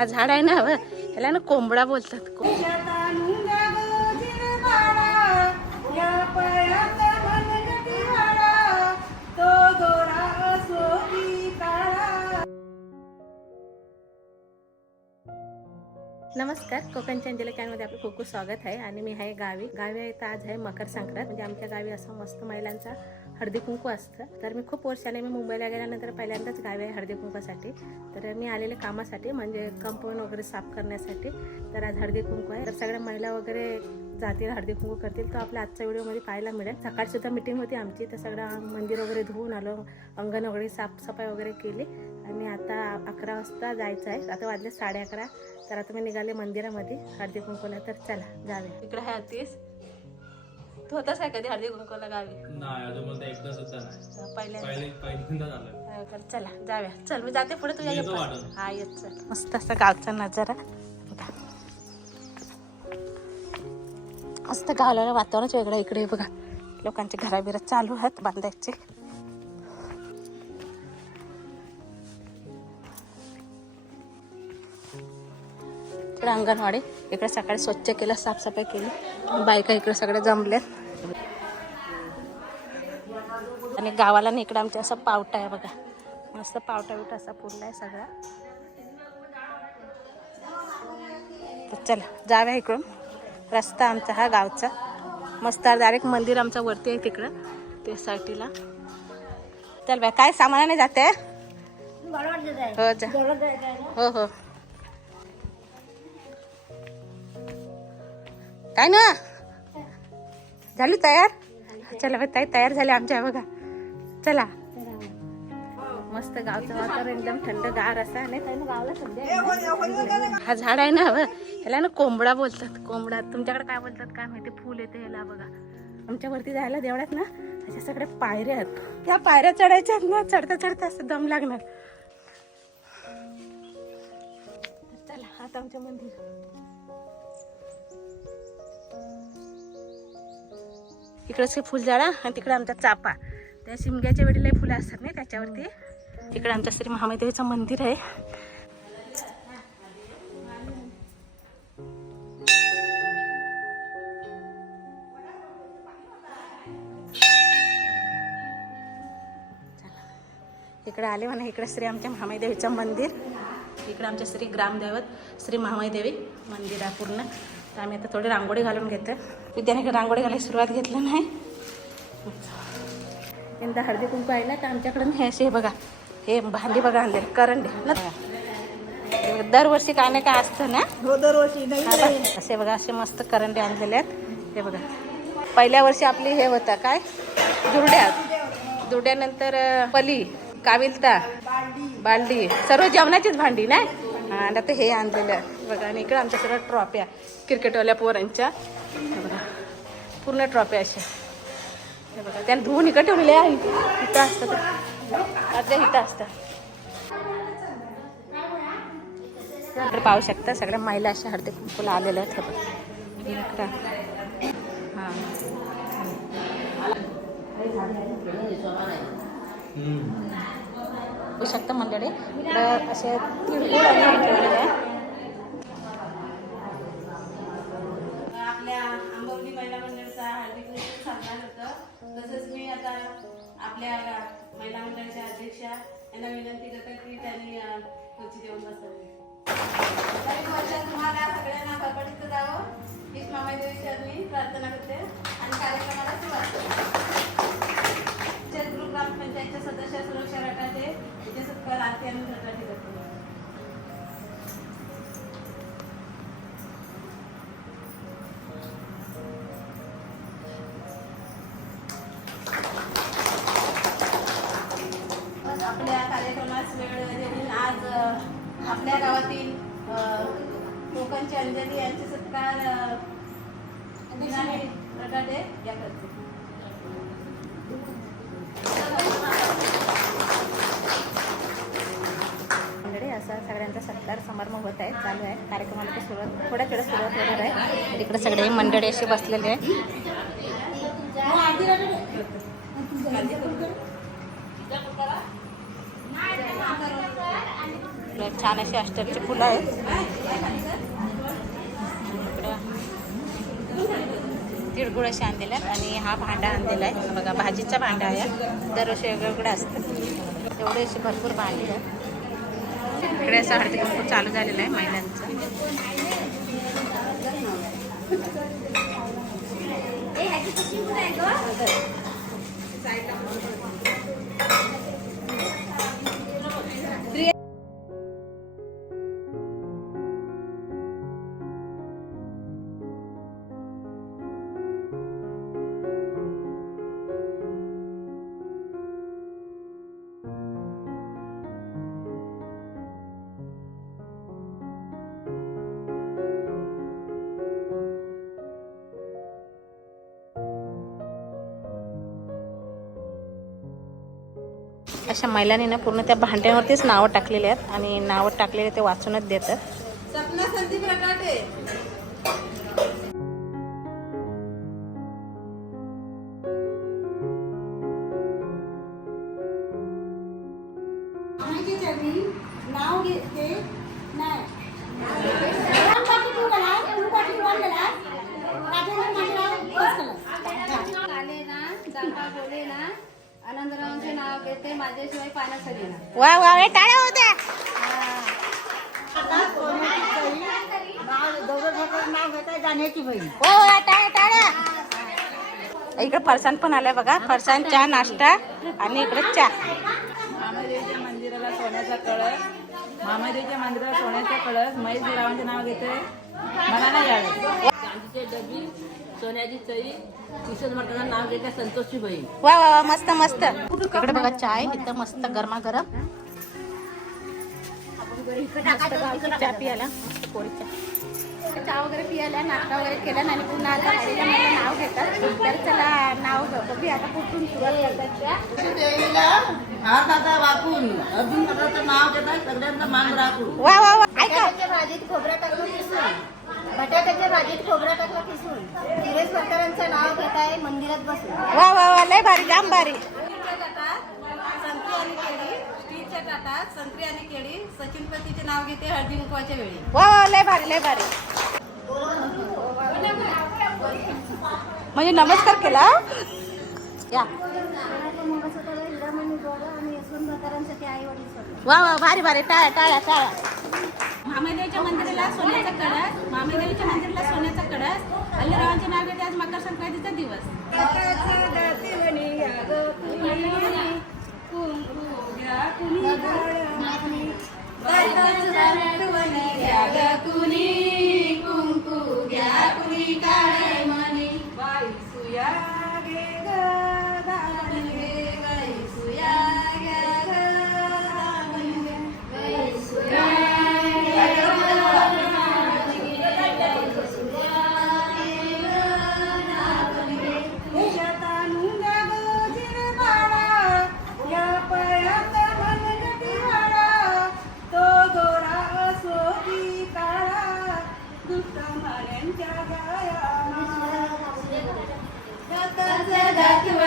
हा झाड आहे ना हवं ह्याला ना कोंबडा बोलतात. को- नमस्कार कोकण चंचल कॅनमध्ये आपलं खूप खूप स्वागत आहे. आणि मी आहे गावी. गावी आहे तर आज आहे मकर संक्रांत. म्हणजे आमच्या गावी असं मस्त महिलांचा हळदी कुंकू असतं तर मी खूप वर्षाने मी मुंबईला गेल्यानंतर पहिल्यांदाच गावी आहे हळदी कुंकूसाठी तर मी आलेले कामासाठी म्हणजे कंपाऊंड वगैरे साफ करण्यासाठी. तर आज हळदी कुंकू आहे. तर सगळ्या महिला वगैरे जातील हळदी कुंकू करतील. तो आपल्या आजच्या व्हिडिओमध्ये पाहायला मिळेल. सकाळी सुद्धा मिटिंग होती आमची. तर सगळं मंदिर वगैरे धुवून आलो अंगण वगैरे साफसफाई वगैरे केली. आणि आता अकरा वाजता जायचं आहे. आता वाजले साडे अकरा तर आता मी निघाले मंदिरामध्ये हळदी कुंकूला तर चला जावे इकडे आहे आतीस तू होतास आहे कधी हळदी कुंकूला गावी? नाही अजून मला एकदा सुद्धा नाही. पहिल्या पहिले पहिल्यांदा झालं. चला जाऊया. चल मी जाते पुढे तुझ्या येतो इथं. वाटून. हा येत चल मस्त असा गावचा नजारा. बघा. मस्त गावला वातावरणच वेगळं आहे इकडे बघा. लोकांचे घराबिरा चालू आहेत बांधायचे. इकडे अंगणवाडी इकडे सकाळी स्वच्छ केलं साफसफाई केली. बायका इकडे सगळे जमलेत. आणि गावाला ना इकडे आमच्या असं पावटा आहे बघा. मस्त पावटा बिवटा असा पुरला आहे सगळा. तर चला जाऊया इकडून. रस्ता आमचा हा गावचा. मस्त डायरेक्ट मंदिर आमचं वरती आहे तिकडं. ते साठीला चल बाय काय सामानाने जाते? हो जा. हो हो. काय ना? झाली तयार? चला बाई ताई तयार झाली आमच्या बघा. चला. मस्त गावचं वातावरण एकदम थंड गार असा नाही ताई? गावाला हा झाड आहे ना ह्याला ना कोंबडा बोलतात. कोंबडा. तुमच्याकडे काय बोलतात काय माहिती? फुल येते ह्याला बघा. आमच्या वरती जायला देवळात ना अशा सगळ्या पायऱ्या आहेत. ह्या पायऱ्या चढायच्या आहेत ना चढता चढता असं दम लागणार. चला आता आमच्या मंदिर इकडंच हे फुलझाडा आणि तिकडं आमचा चापा. त्या शिमग्याच्या वेळेला फुलं असतात नाही त्याच्यावरती. इकडं आमच्या श्री महामादेवीचं मंदिर आहे. इकडे आले म्हणा इकडे श्री आमच्या महामाईदेवीचं मंदिर. इकडे आमच्या श्री ग्रामदैवत श्री महामाईदेवी मंदिर आहे पूर्ण. तर आम्ही आता थोडी रांगोळी घालून घेतो विद्याने रांगोळी घालायला सुरुवात घेतली नाही. यंदा हळदी कुंकू आहे ना तर आमच्याकडून हे असे हे बघा. हे भांडी बघा आणले करंडे. ना दरवर्षी काय ना काय असतं ना? हो दरवर्षी. नाही असे बघा असे मस्त करंडे आणलेले आहेत. हे बघा. पहिल्या वर्षी आपली हे होतं काय? दुर्ड्या. दुर्ड्यानंतर पली काविलता बालडी. सर्व जेवणाचीच भांडी ना? आणि आता हे आणलेलं आहे. बघा आणि इकडे आमच्या सर्व ट्रॉफ्या क्रिकेटवाल्या पोरांच्या. बघा पूर्ण ट्रॉफ्या अशा. हे बघा त्याने धुवून इकडे ठेवलेले आहे. इथं असतात. अर्ध्या इथं असतात. पाहू शकता सगळ्या महिला अशा हळदी कुंकूला आलेल्या आहेत. हे बघा. इकडं. हां. बघू शकता मंडळी इकडं असे तिळगुळ आणि ठेवलेले आहे आपल्या महिला मंडळाच्या अध्यक्षा यांना विनंती करतात की त्यांनी अं, खुर्ची देऊन बसावी. तुम्हाला सगळ्या कोकणची अंजली यांचे सत्कार अ, या करते मंडळी असा सगळ्यांचा सत्कार समारंभ होत आहे चालू आहे. कार्यक्रमाला तर सुरुवात थोड्या थोड्या सुरुवात होणार आहे. इकडे सगळे मंडळी अशी बसलेले आहे छान अशी अष्टरची फुलं आहेत. तिळगुळ असे आणलेले आहेत आणि हा भांडा आणलेला आहे. बघा भाजीचा भांडा आहे दरवर्षी वेगवेगळं असतं एवढे असे भरपूर भांडे आहेत. इकडे असं हळदी कुंकू चालू झालेलं आहे महिलांचं. अशा महिलांनी ना पूर्ण त्या भांड्यावरतीच नावं टाकलेली आहेत आणि नावं टाकलेले ते वाचूनच देतात. घेते माझ्याशिवाय वा वा वे टाळ्या होत्या. जाण्याची बहीण. हो वा, टाळ्या टाळ्या. इकडे फरसाण पण आलाय बघा. फरसाण चहा नाश्ता आणि इकडे चहा. मामादेवीच्या मंदिराला सोन्याचा कळस. मामादेवीच्या मंदिराला सोन्याचा कळस. महेश रावांचे नाव घेते मला नाही यावे चांदीचे डबी. सोन्याची चई नाव घेते संतोषची बहीण. वा वा वा मस्त मस्त. इकडे बघा चहा आहे इथं मस्त गरमागरम. मस्त गावठी चहा पियाला मस्त कोरी चहा. चहा वगैरे पियाला नाश्ता वगैरे केला आणि पुन्हा आता हळदीला मला नाव घेतात. तर चला नाव बघूया आता कुठून सुरुवात करतात त्या. देवीला हाताचा वाकून. अर्जुन मठाचं नाव घेतात सगळ्यांचा मान राखून. वा वा वा. ऐका. बटाट्याच्या भाजीत खोबरं किसून बटाट्याच्या भाजीत खोबरं टाकलं किसून. सुरेश सरकारांचं नाव घेत आहे मंदिरात बसून. वा वा वा लय भारी जाम भारी. स्टीलच्या ताटात संत्री आणि केळी. स्टीलच्या ताटात संत्री आणि केळी. सचिन पतीचे नाव घेते हळदी कुंकवाच्या वेळी. वा वा लय भारी लय भारी. म्हणजे नमस्कार केला? या. वा वा भारी भारी. टाळ्या टाळ्या टाळ्या. मामेदेवीच्या मंदिराला सोन्याचा कळस मामेदेवीच्या मंदिराला सोन्याचा कळस. अल्लीरावांचे नाव घेते आज मकर संक्रांतीचा दिवस. डोळ्यांच्या राधाबाई,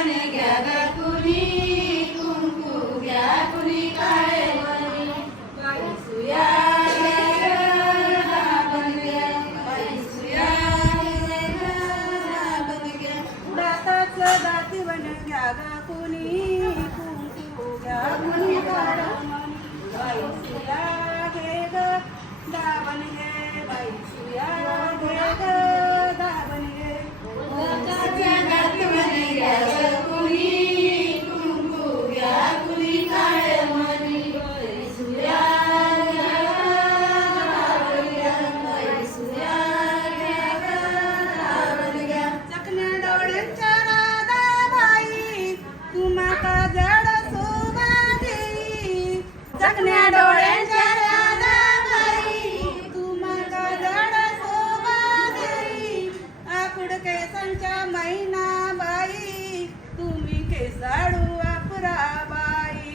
तू माका चकण्या डोळ्यांच्या आकुड केसांच्या मैना बाई तुम्ही केसाडू वापरा बाई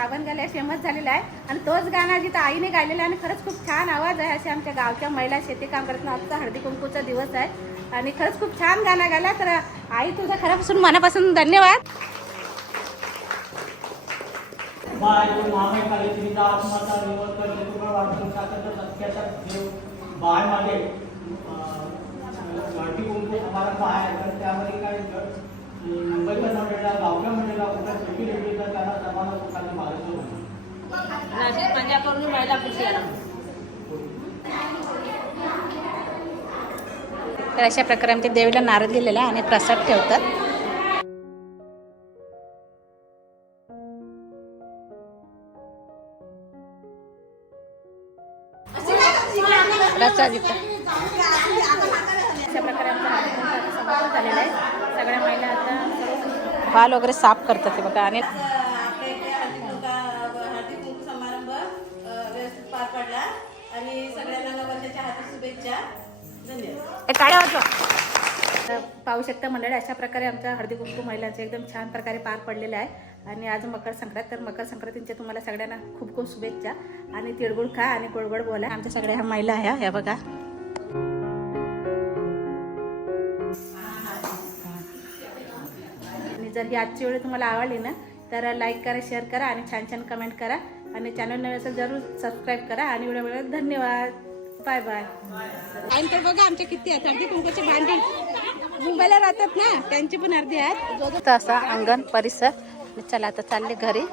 सुया घ्या गाल्या फेमस झालेला आहे. आणि तोच गाणं जिथं आईने गायलेला आहे आणि खरंच खूप छान आवाज आहे. असे आमच्या गावच्या महिला शेती काम करत आजचा हळदी कुंकूचा दिवस आहे. आणि खरंच खूप छान गाणं गायला. तर आई तुझा खऱ्यापासून मनापासून धन्यवाद. बाय माझे कुंकू आहे तर त्यामध्ये काय खुशी तर अशा प्रकारे आमच्या देवीला नारद दिलेला आहे आणि प्रसाद ठेवतात. प्रसाद इथं अशा प्रकारे आमचा हळदी कुंकू आता समाप्त झालेला आहे सगळ्या महिला आता वाल वगैरे साफ करतात हे बघा आणि आपल्या इथे हळदी कुंका हळदी कुंकू समारंभ अ, व्यवस्थित पार पडला आणि सगळ्यांना नवरदेच्या हाती शुभेच्छा. धन्यवाद. ए, टाळ्या वाजवा. तर पाहू शकता मंडळी अशा प्रकारे आमच्या हळदी कुंकू महिलांचं एकदम छान प्रकारे पार पडलेलं आहे. आणि आज मकर संक्रांत तर मकर संक्रांतीच्या तुम्हाला सगळ्यांना खूप खूप शुभेच्छा. आणि तिळगुळ खा आणि गोडगोड बोला. आमच्या सगळ्या ह्या महिला ह्या ह्या बघा. आणि जर ही आजची व्हिडिओ तुम्हाला आवडली ना तर लाईक करा शेअर करा आणि छान छान कमेंट करा. आणि चॅनल नवीन असेल जरूर सबस्क्राईब करा. आणि व्हिडिओ बघा धन्यवाद. बाय बाय आणि तर बघा आमच्या किती आहेत. अर्धी कुंकूची भांडी. मुंबईला राहतात ना त्यांची पण अर्धी आहेत. असा अंगण परिसर. चला आता चालले घरी.